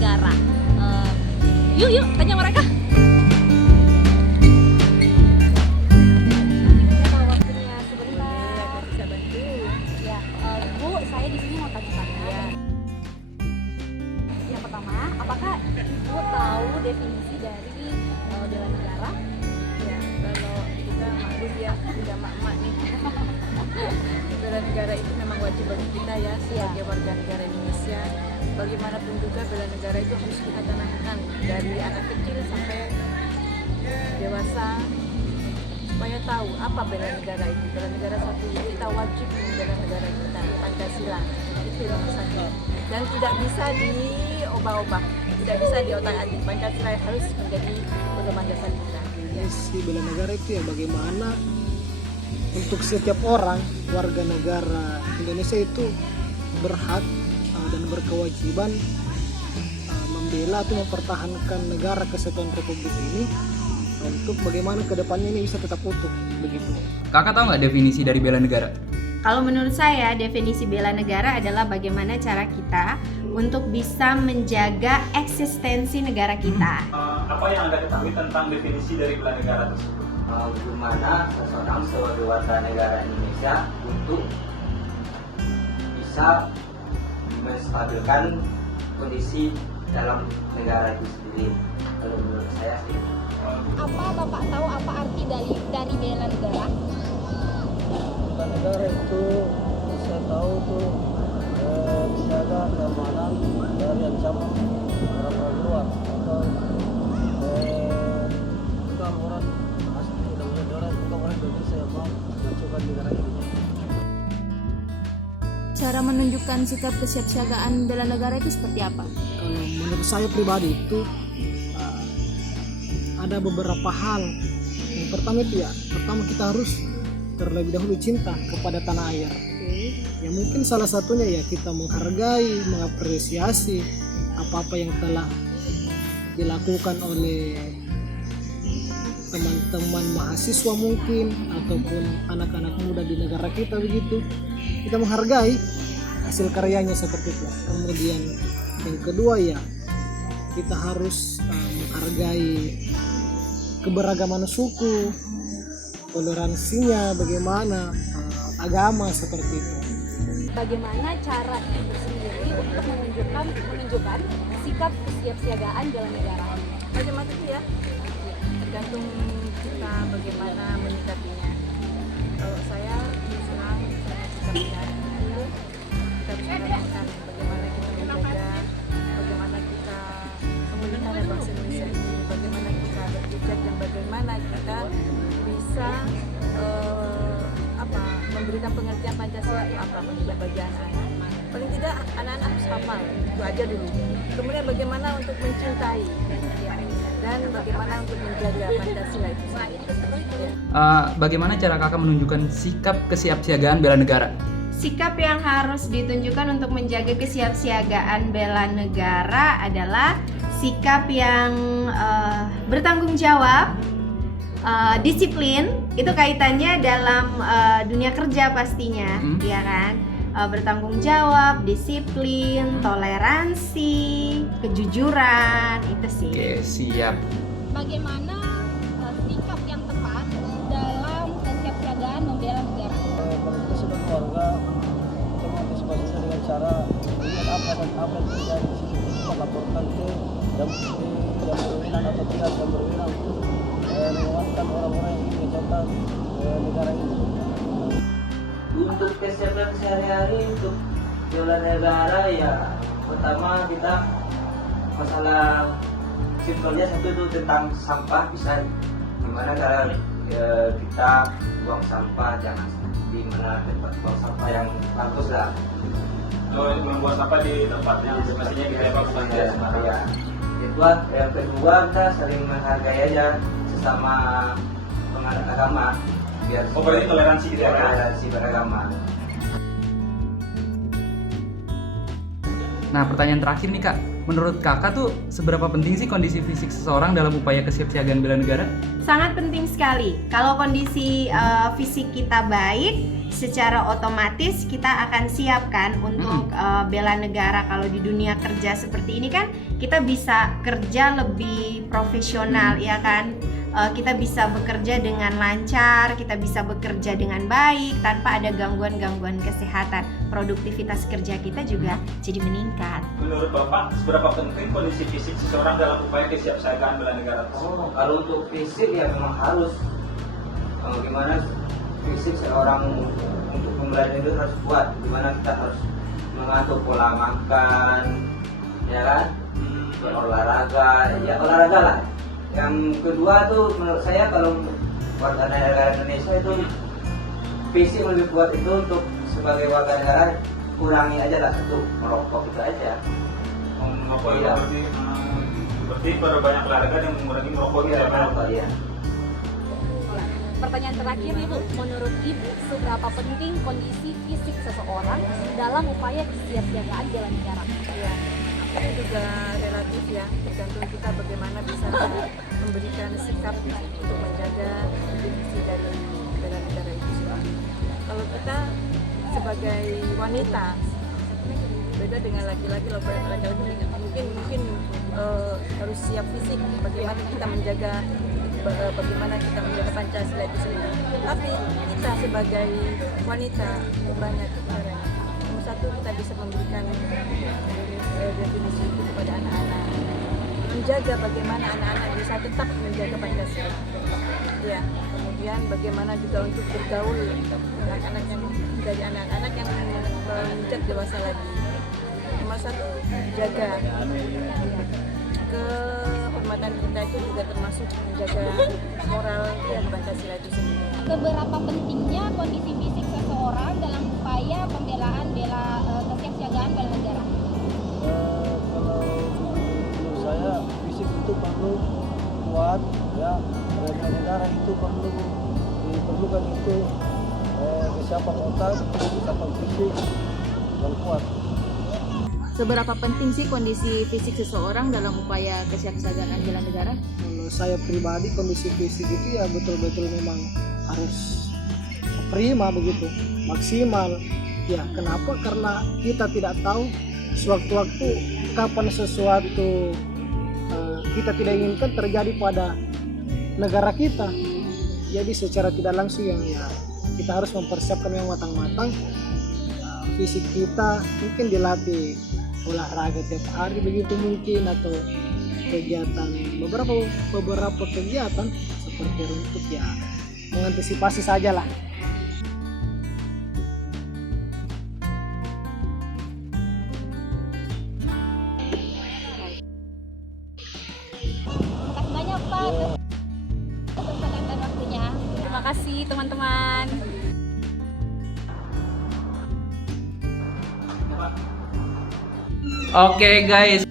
negara. Yuk tanya mereka. Waktunya sebentar. Bisa bantu. Ya, Bu, saya di sini mau tanya-tanya. Yang pertama, apakah Ibu tahu definisi dari bela negara? Ya, kalau kita maklum ya, sudah mak-mak nih. Bela negara itu memang wajib bagi kita ya, sebagai warga negara Indonesia. Bagaimanapun juga bela negara itu harus kita tanamkan dari anak kecil sampai dewasa, supaya tahu apa bela negara itu. Bela negara satu, kita wajib membela negara kita, Pancasila. Itu yang satu. Dan tidak bisa diubah-ubah, tidak bisa diotak-atik. Pancasila harus menjadi pedoman dasar kita. Si bela negara itu ya bagaimana untuk setiap orang warga negara Indonesia itu berhak dan berkewajiban membela atau mempertahankan negara kesatuan Republik ini untuk bagaimana kedepannya ini bisa tetap utuh begitu. Kakak tahu nggak definisi dari bela negara? Kalau menurut saya, definisi bela negara adalah bagaimana cara kita untuk bisa menjaga eksistensi negara kita. Apa yang Anda ketahui tentang definisi dari bela negara tersebut? Bagaimana seseorang sebagai warga negara Indonesia untuk bisa menstabilkan kondisi dalam negara itu sendiri. Kalau menurut saya sih. Apa Bapak tahu apa arti dari bela negara? Bela negara itu saya tahu tuh menjaga keamanan dari ancaman orang luar atau bukan orang asli dan orang Indonesia yang mau mencoba negara ini. Cara menunjukkan sikap kesiapsiagaan bela negara itu seperti apa? Kalau menurut saya pribadi itu ada beberapa hal. Yang pertama itu pertama kita harus terlebih dahulu cinta kepada tanah air. Ya mungkin salah satunya ya kita menghargai, mengapresiasi apa-apa yang telah dilakukan oleh teman-teman mahasiswa mungkin ataupun anak-anak muda di negara kita begitu. Kita menghargai hasil karyanya seperti itu. Kemudian yang kedua ya kita harus menghargai keberagaman suku, toleransinya bagaimana, agama seperti itu. Bagaimana cara Ibu sendiri untuk menunjukkan sikap kesiapsiagaan bela negara? Macam-macam ya, tergantung kita bagaimana menyikapinya. Kalau saya senang kita melihat itu, kita bisa merasakan bagaimana kita menjaga, bagaimana kita memelihara bangsa Indonesia ini, bagaimana kita berjejak dan bagaimana kita bisa memberikan pengertian Pancasila itu apa bagi anak-anak. Paling tidak anak-anak harus hafal, itu aja dulu. Kemudian bagaimana untuk mencintai dan bagaimana untuk menjaga Pancasila itu sendiri. Bagaimana cara kakak menunjukkan sikap kesiapsiagaan bela negara? Sikap yang harus ditunjukkan untuk menjaga kesiapsiagaan bela negara adalah sikap yang bertanggung jawab, disiplin. Itu kaitannya dalam dunia kerja pastinya, ya kan? Bertanggung jawab, disiplin, toleransi, kejujuran, itu sih. Oke, siap. Bagaimana sikap yang tepat dalam kesiapsiagaan membela negara? Kalau kita sebagai warga kita mengantisipasinya dengan cara melihat apa dan apa yang terjadi di situ, kita laporkan ke yang berwenang atau pihak yang berwenang untuk mengamankan orang-orang yang ingin menjauhkan negara ini. Untuk kesiapan sehari-hari untuk bela negara ya pertama kita masalah simpelnya satu itu tentang sampah, bisa gimana cara kita buang sampah, jangan di mana tempat buang sampah yang bagus lah. Oh, ini membuang sampah di tempat yang semestinya ditembak saja. Ya. Yang kedua kita saling menghargai aja sesama penganut agama. Biar berarti toleransi gitu ya? Toleransi beragama. Nah, pertanyaan terakhir nih kak, menurut kakak tuh seberapa penting sih kondisi fisik seseorang dalam upaya kesiapsiagaan bela negara? Sangat penting sekali. Kalau kondisi fisik kita baik, secara otomatis kita akan siapkan untuk bela negara. Kalau di dunia kerja seperti ini kan kita bisa kerja lebih profesional, ya kan? Kita bisa bekerja dengan lancar, kita bisa bekerja dengan baik tanpa ada gangguan-gangguan kesehatan. Produktivitas kerja kita juga jadi meningkat. Menurut Bapak, seberapa penting kondisi fisik seseorang dalam upaya kesiapsiagaan bela negara? Kalau untuk fisik ya memang harus. Gimana fisik seorang untuk pembelajaran itu harus kuat. Gimana kita harus mengatur pola makan, ya kan? Berolahraga, ya olahraga lah. Yang kedua tuh menurut saya kalau warga negara Indonesia itu fisik lebih kuat itu untuk sebagai warga negara kurangi aja lah satu merokok itu aja. Merokok Iya. berarti pada banyak olahraga yang mengurangi merokok gitu ya, Pak? Merokok ya. Pertanyaan terakhir nih Bu, menurut Ibu seberapa penting kondisi fisik seseorang dalam upaya kesiapsiagaan bela negara? Ya, itu juga relatif ya, tergantung kita bagaimana bisa memberikan sikap untuk menjaga definisi dari bela negara itu sendiri. Kalau kita sebagai wanita beda dengan laki-laki, laki-laki mungkin harus siap fisik, bagaimana kita menjaga Pancasila itu sendiri. Tapi kita sebagai wanita banyak caranya. Nomor satu, kita bisa memberikan definisi itu kepada anak-anak, menjaga bagaimana anak-anak bisa tetap menjaga Pancasila. Ya, kemudian bagaimana juga untuk bergaul anak-anak yang dari anak-anak yang menginjak dewasa lagi. Nomor satu, jaga kehormatan kita itu juga termasuk menjaga moral dan Pancasila itu sendiri. Seberapa pentingnya kondisi fisik seseorang dalam upaya pembelaan kesiapsiagaan bela negara? Kalau menurut saya fisik itu perlu kuat ya, bela negara itu diperlukan itu kesiapan otak, kesiapan fisik yang kuat. Seberapa penting sih kondisi fisik seseorang dalam upaya kesiapsiagaan bela negara? Kalau saya pribadi kondisi fisik itu ya betul-betul memang harus prima begitu, maksimal. Ya kenapa? Karena kita tidak tahu sewaktu-waktu kapan sesuatu kita tidak inginkan terjadi pada negara kita. Jadi secara tidak langsung ya kita harus mempersiapkan yang matang-matang. Fisik kita mungkin dilatih olahraga tiap hari begitu mungkin, atau kegiatan beberapa kegiatan seperti rumput ya, mengantisipasi saja lah. Terima kasih banyak Pak atas kesempatan dan waktunya. Terima kasih teman-teman. Oke guys,